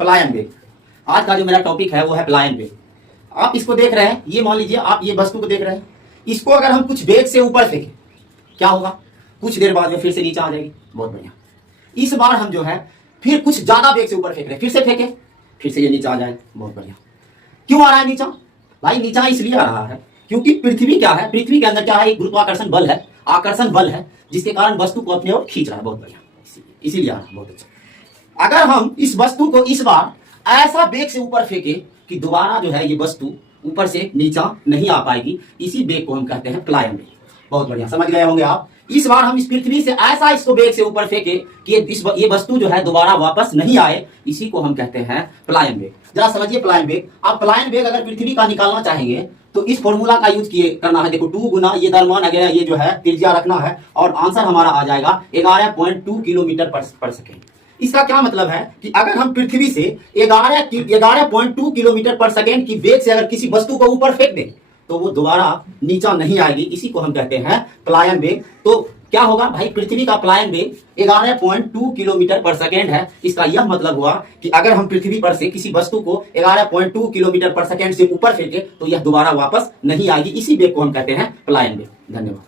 पलायन वेग। आज का जो मेरा टॉपिक है वो है पलायन वेग। आप इसको देख रहे हैं, ये मान लीजिए आप ये वस्तु को देख रहे हैं, इसको अगर हम कुछ वेग से ऊपर फेंकें क्या होगा? कुछ देर बाद में फिर से नीचे आ जाएगी। बहुत बढ़िया। इस बार हम जो है फिर कुछ ज्यादा वेग से ऊपर फेंक रहे हैं, फिर से फेंके, फिर से ये नीचे आ जाए। बहुत बढ़िया। क्यों आ रहा है नीचा? भाई नीचा इसलिए आ रहा है क्योंकि पृथ्वी क्या है, पृथ्वी के अंदर क्या है, एक गुरुत्वाकर्षण बल है, आकर्षण बल है, जिसके कारण वस्तु को अपनी ओर खींच रहा है। बहुत बढ़िया, इसीलिए आ रहा है। बहुत अच्छा। अगर हम इस वस्तु को इस बार ऐसा वेग से ऊपर फेंके कि दोबारा जो है ये वस्तु ऊपर से नीचा नहीं आ पाएगी, इसी वेग को हम कहते हैं पलायन वेग। बहुत बढ़िया, समझ गए होंगे आप। इस बार हम इस पृथ्वी से ऐसा इसको वेग से ऊपर फेंके कि ये वस्तु जो है दोबारा वापस नहीं आए, इसी को हम कहते हैं पलायन वेग। जरा समझिए पलायन वेग। आप पलायन वेग अगर पृथ्वी का निकालना चाहेंगे तो इस फॉर्मूला का यूज किए करना है। देखो 2 गुना ये द्रव्यमान अगर ये जो है त्रिज्या रखना है और आंसर हमारा आ जाएगा 11.2 किलोमीटर पर सेकेंड। इसका क्या मतलब है कि अगर हम पृथ्वी से 11.2 किलोमीटर पर सेकेंड की वेग से अगर किसी वस्तु को ऊपर फेंक दें तो वो दोबारा नीचा नहीं आएगी, इसी को हम कहते हैं पलायन वेग। तो क्या होगा भाई, पृथ्वी का पलायन वेग 11.2 किलोमीटर पर सेकेंड है। इसका यह मतलब हुआ कि अगर हम पृथ्वी पर से किसी वस्तु को 11.2 किलोमीटर पर सेकेंड से ऊपर फेंके तो यह दोबारा वापस नहीं आएगी, इसी वेग को हम कहते हैं पलायन वेग। धन्यवाद।